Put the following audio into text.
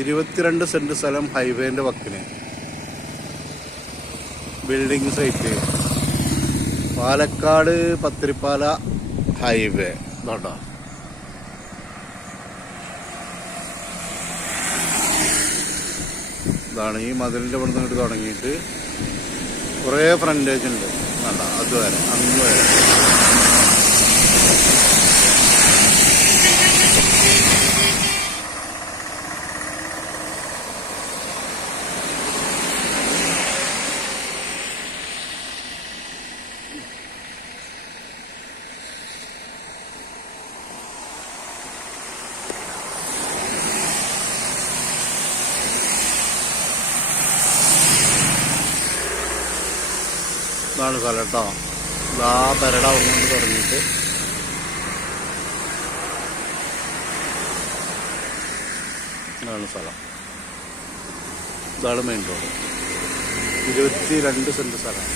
ഇരുപത്തിരണ്ട് സെന്റ് സ്ഥലം ഹൈവേന്റെ വക്കിന്. Building site. Palakkad Pathirippala highway. നോട്ടോ ഇതാണ് ഈ മതിലിന്റെ ഇവിടെ തുടങ്ങിയിട്ട് കുറേ ഫ്രണ്ടേജ് ഉണ്ട്. വേണ്ട അതുവരെ അങ്ങ് വരെ. ഇതാണ് സ്ഥലം കേട്ടോ. ഇതാ പെരട ഒന്നുകൊണ്ട് തുടങ്ങിയിട്ട്. ഇതാണ് സ്ഥലം. ഇതാണ് മെയിൻ റോഡ് ഇരുപത്തി രണ്ട് സെന്റ് സ്ഥലം.